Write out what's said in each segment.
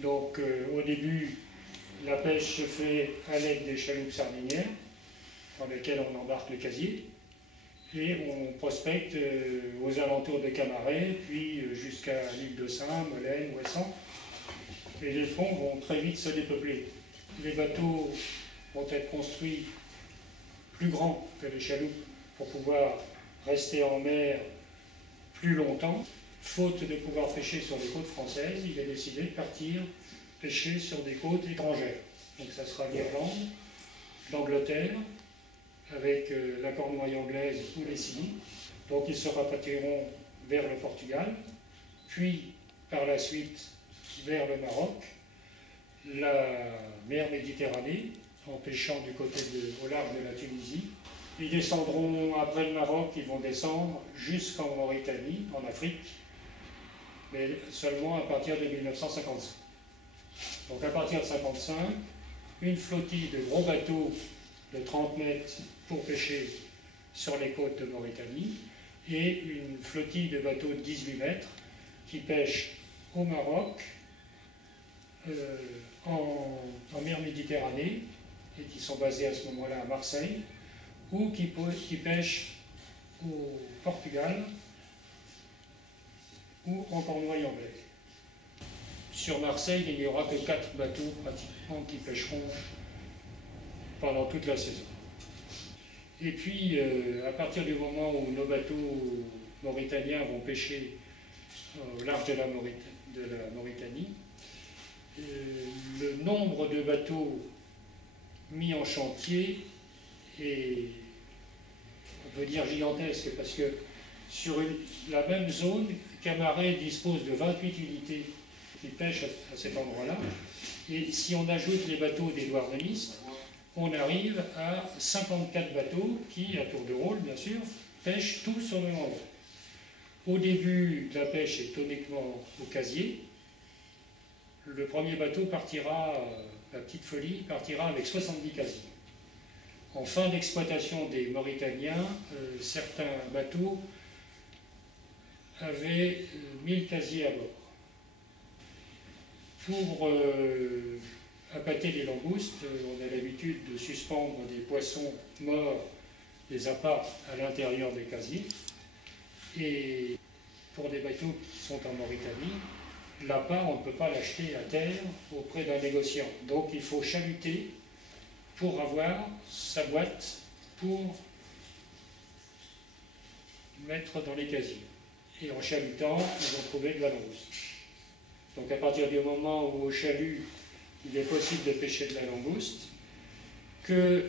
Donc au début, la pêche se fait à l'aide des chaloupes sardinières, dans lesquelles on embarque le casier, et on prospecte aux alentours de Camaret, puis jusqu'à l'île de Saint, Molène, Ouessant. Et les fonds vont très vite se dépeupler. Les bateaux vont être construits plus grands que les chaloupes pour pouvoir rester en mer plus longtemps. Faute de pouvoir pêcher sur les côtes françaises, il est décidé de partir pêcher sur des côtes étrangères. Donc ça sera l'Irlande, l'Angleterre, avec la Cornouaille anglaise ou les Scilly. Donc ils se rapatrieront vers le Portugal, puis par la suite vers le Maroc, la mer Méditerranée, en pêchant du côté au large de la Tunisie. Ils descendront après le Maroc, ils vont descendre jusqu'en Mauritanie, en Afrique, mais seulement à partir de 1955. Donc à partir de 1955, une flottille de gros bateaux de 30 mètres pour pêcher sur les côtes de Mauritanie et une flottille de bateaux de 18 mètres qui pêchent au Maroc, en mer Méditerranée, et qui sont basés à ce moment-là à Marseille, ou qui pêchent au Portugal ou en Cornouaille anglaise. Sur Marseille, il n'y aura que 4 bateaux pratiquement qui pêcheront pendant toute la saison. Et puis, à partir du moment où nos bateaux mauritaniens vont pêcher au large de la Mauritanie, le nombre de bateaux mis en chantier est, on peut dire, gigantesque, parce que sur la même zone, Camaret dispose de 28 unités qui pêchent à cet endroit-là, et si on ajoute les bateaux des douarnemistes, on arrive à 54 bateaux qui, à tour de rôle bien sûr, pêchent tous au même endroit. Au début, la pêche est uniquement au casier. Le premier bateau partira, la Petite Folie, partira avec 70 casiers. En fin d'exploitation des Mauritaniens, certains bateaux avaient 1000 casiers à bord. Pour appâter les langoustes, on a l'habitude de suspendre des poissons morts, des appâts à l'intérieur des casiers. Et pour des bateaux qui sont en Mauritanie, l'appât, on ne peut pas l'acheter à terre auprès d'un négociant. Donc il faut chaluter pour avoir sa boîte pour mettre dans les casiers. Et en chalutant, ils vont trouver de la langouste. Donc à partir du moment où au chalut, il est possible de pêcher de la langouste, que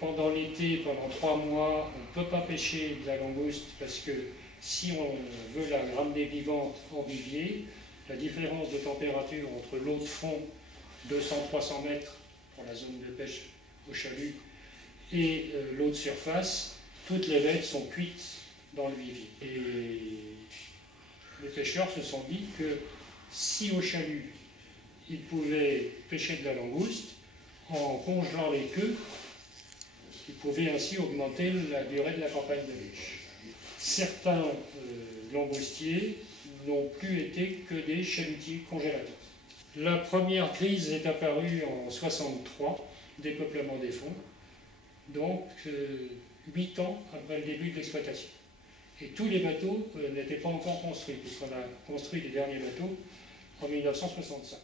pendant l'été, pendant 3 mois, on ne peut pas pêcher de la langouste parce que si on veut la ramener vivante en vivier, la différence de température entre l'eau de fond, 200-300 mètres pour la zone de pêche au chalut, et l'eau de surface, toutes les bêtes sont cuites dans le vivier. Et les pêcheurs se sont dit que si au chalut, ils pouvaient pêcher de la langouste, en congelant les queues, ils pouvaient ainsi augmenter la durée de la campagne de pêche. Certains langoustiers n'ont plus été que des chalutiers congélateurs. La première crise est apparue en 63, dépeuplement des fonds, donc 8 ans après le début de l'exploitation. Et tous les bateaux n'étaient pas encore construits, puisqu'on a construit les derniers bateaux en 1965.